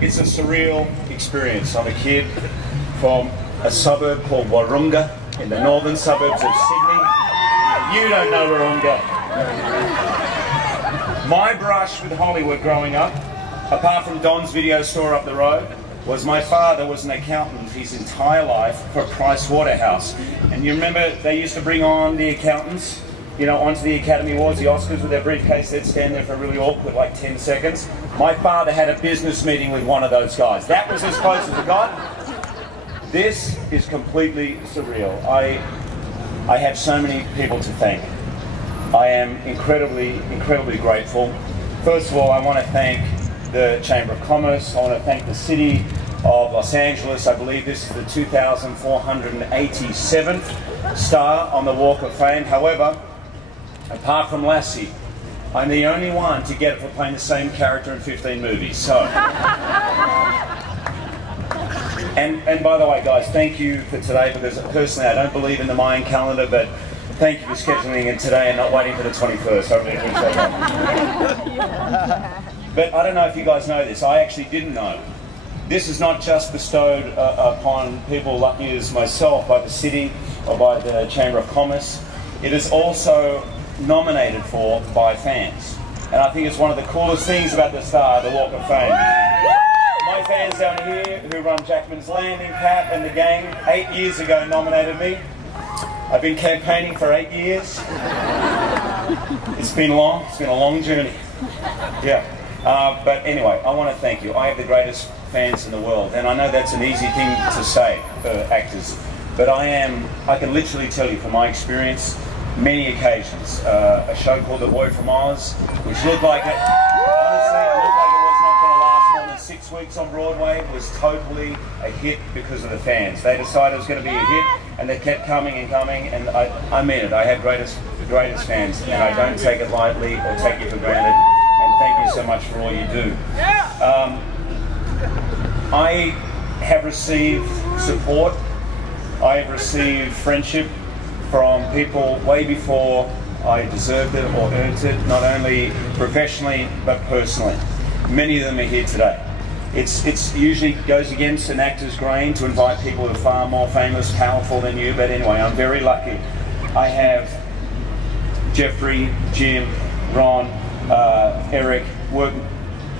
It's a surreal experience. I'm a kid from a suburb called Wahroonga in the northern suburbs of Sydney. You don't know Wahroonga. My brush with Hollywood growing up, apart from Don's video store up the road, was my father was an accountant his entire life for Price Waterhouse. And you remember they used to bring on the accountants, you know, onto the Academy Awards, the Oscars, with their briefcase. They'd stand there for a really awkward, like 10 seconds. My father had a business meeting with one of those guys. That was as close as it got. This is completely surreal. I have so many people to thank. I am incredibly, incredibly grateful. First of all, I want to thank the Chamber of Commerce. I want to thank the City of Los Angeles. I believe this is the 2,487th star on the Walk of Fame. However, apart from Lassie, I'm the only one to get it for playing the same character in 15 movies. So, and by the way, guys, thank you for today, because personally I don't believe in the Mayan calendar, but thank you for scheduling it today and not waiting for the 21st. I really appreciate that. But I don't know if you guys know this. I actually didn't know. This is not just bestowed upon people lucky as myself by the city or by the Chamber of Commerce. It is also nominated for by fans. And I think it's one of the coolest things about the Star, the Walk of Fame. My fans down here who run Jackman's Landing, Pat and the gang, 8 years ago nominated me. I've been campaigning for 8 years. It's been long. It's been a long journey. Yeah. But anyway, I want to thank you. I have the greatest fans in the world, and I know that's an easy thing to say for actors, but I can literally tell you from my experience, many occasions, a show called The Boy from Oz, which looked like it, honestly, it looked like it was not going to last more than 6 weeks on Broadway, was totally a hit because of the fans. They decided it was going to be a hit, and they kept coming and coming, and I mean it. I have the greatest fans, and I don't take it lightly or take it for granted. Thank you so much for all you do. I have received support. I have received friendship from people way before I deserved it or earned it, not only professionally but personally. Many of them are here today. It's usually goes against an actor's grain to invite people who are far more famous, powerful than you, but anyway, I'm very lucky. I have Jeffrey, Jim, Ron, Eric,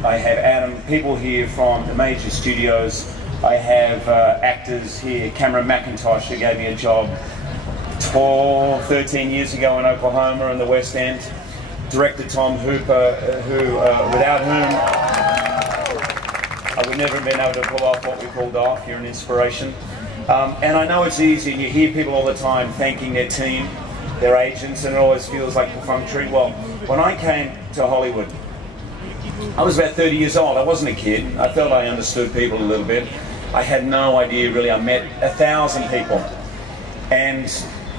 I have Adam, people here from the major studios. I have actors here, Cameron McIntosh, who gave me a job 13 years ago in Oklahoma in the West End. Director Tom Hooper, without whom I would never have been able to pull off what we pulled off. You're an inspiration. And I know it's easy, and you hear people all the time thanking their team, their agents, and it always feels like perfunctory. Well, when I came to Hollywood, I was about 30 years old. I wasn't a kid. I felt I understood people a little bit. I had no idea really. I met 1,000 people, and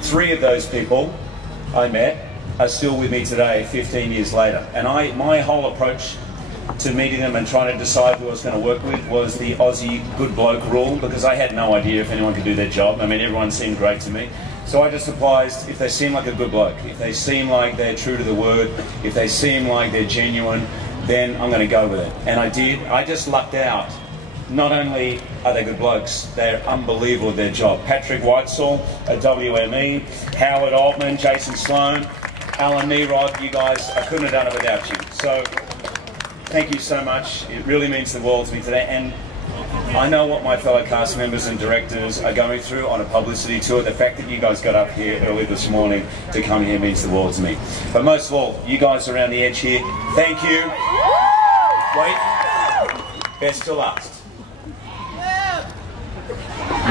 3 of those people I met are still with me today 15 years later. And my whole approach to meeting them and trying to decide who I was going to work with was the Aussie good bloke rule, because I had no idea if anyone could do their job. I mean, everyone seemed great to me. So I just applied, if they seem like a good bloke, if they seem like they're true to the word, if they seem like they're genuine, then I'm going to go with it. And I did. I just lucked out. Not only are they good blokes, they're unbelievable at their job. Patrick Whitesall at WME, Howard Altman, Jason Sloan, Alan Nerod, you guys, I couldn't have done it without you. So thank you so much. It really means the world to me today. And I know what my fellow cast members and directors are going through on a publicity tour. The fact that you guys got up here early this morning to come here means the world to me. But most of all, you guys around the edge here, thank you. Wait, best to last.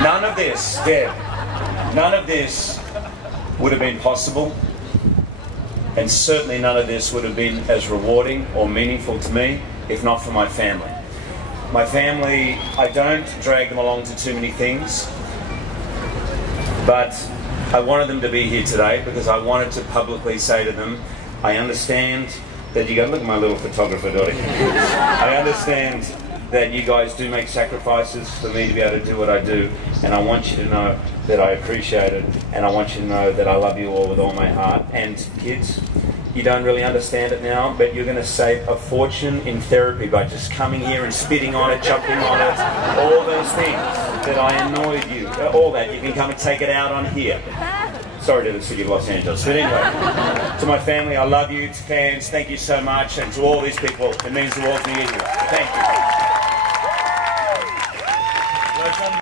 None of this, none of this would have been possible, and certainly none of this would have been as rewarding or meaningful to me if not for my family. My family, I don't drag them along to too many things, but I wanted them to be here today because I wanted to publicly say to them, I understand that you go, look at my little photographer, Dottie. I understand that you guys do make sacrifices for me to be able to do what I do, and I want you to know that I appreciate it, and I want you to know that I love you all with all my heart. And kids, You don't really understand it now, but you're going to save a fortune in therapy by just coming here and spitting on it, jumping on it, all those things that I annoyed you, all that. You can come and take it out on here. Sorry to the city of Los Angeles. But anyway, to my family, I love you. To fans, thank you so much. And to all these people, it means the world to me. Thank you.